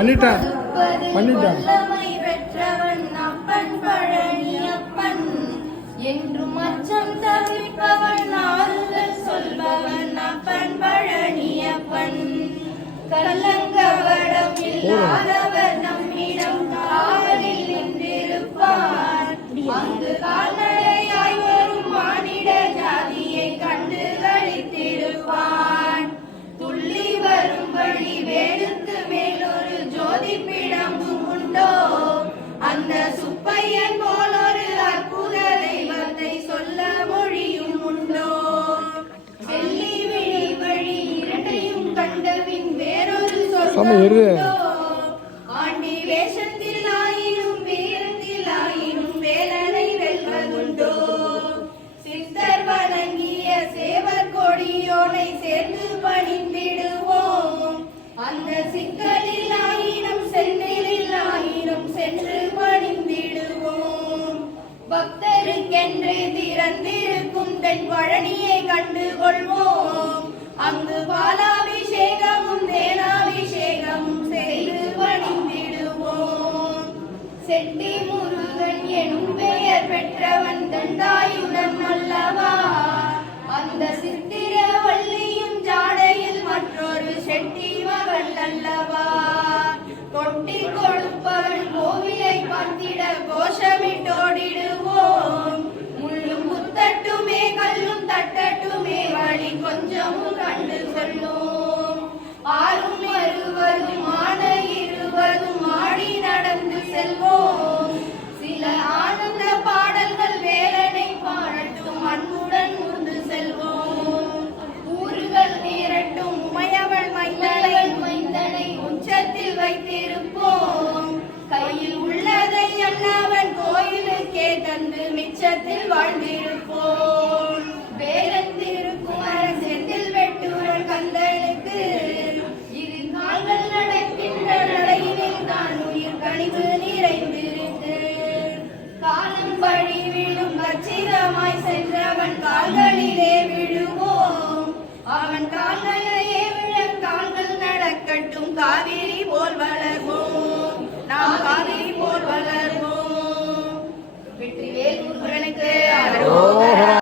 பண்ணிட்டேன் பண்ணிட்டேன். பெற்றவன் அப்பன் பழனியப்பன் என்றும் அச்சம் தவிர்ப்பவன் ஆறுதல் சொல்பவன் அப்பன் பழனியப்பன். கல்லங்கவடம் இல்லாதவர் நம்மிடம் காவலில் நின்றிருப்பார். அங்கு கால்நடையாய் வரும் மானிட ஜாதியை கண்டு களித்திருப்பான். துள்ளி வரும் வழி வேலுக்கு மேலொரு ஜோதி பிடமும் உண்டோ? அந்த சுப்பையன் போலொரு அற்புத தெய்வத்தை சொல்ல மொழியும் உண்டோ? வெள்ளி விழி வழி இரண்டையும் கண்டபின் வேறொரு சொல்லுண்டோ? ஆண்டி வேஷத்தில் ஆயினும் வீரத்தில் ஆயினும் வேலனை வெல்வதுண்டோ? சித்தர் வணங்கிய சேவர் கொடியோனை சேர்ந்து பணிந்திடுவோம். அந்த சிக்கலில் ஆயினும் சென்னிலில் ஆயினும் சென்று பணிந்திடுவோம். பக்தருக்கென்று திறந்திருக்கும் தென் பழனியை கண்டு கொள்வோம். அங்கு பாலாபிஷேகமும் தேனாபிஷேகமும் செய்து பணிந்திடுவோம். செட்டி முருகன் எனும் பெயர் பெற்றவன் தண்டாயுதன் அல்லவா? அந்த சித்திரவள்ளியும் ஜாடையில் மற்றொரு செட்டி மகள் அல்லவா? கொட்டி கொடுப்பவன் கோவிலை பார்த்திட கோஷமிட்டோடிடுவோம். முள்ளும் குத்தட்டுமே கல்லும் தட்டட்டுமே வழி கொஞ்சமும் கண்டு சொல்லும். ஆறும் அறுவதும் ஆன இருவதும் ஆடி நடந்து செல்வோம். சில ஆனந்த பாடல்கள் வேலனை பாடட்டும் அன்புடன் உண்டு செல்வோம். ஊர்கள் நேரட்டும் உமையவள் மைந்தனை உச்சத்தில் வைத்திருப்போம். கையில் உள்ளதை அண்ணவன் கோயிலுக்கே தந்து மிச்சத்தில் வாழ்ந்திருப்போம். வேலந்திருக்கும் அரசத்தில் வெட்டுவன் கந்தனுக்கு இரு கால்கள் நடக்கின்ற நடையினில் தான் உயிர் கனிவு நிறைந்திருக்கு. காலம் வழி விழும் கச்சிதமாய் சென்றவன் கால்களிலே விழுவோம். அவன் கால்கள்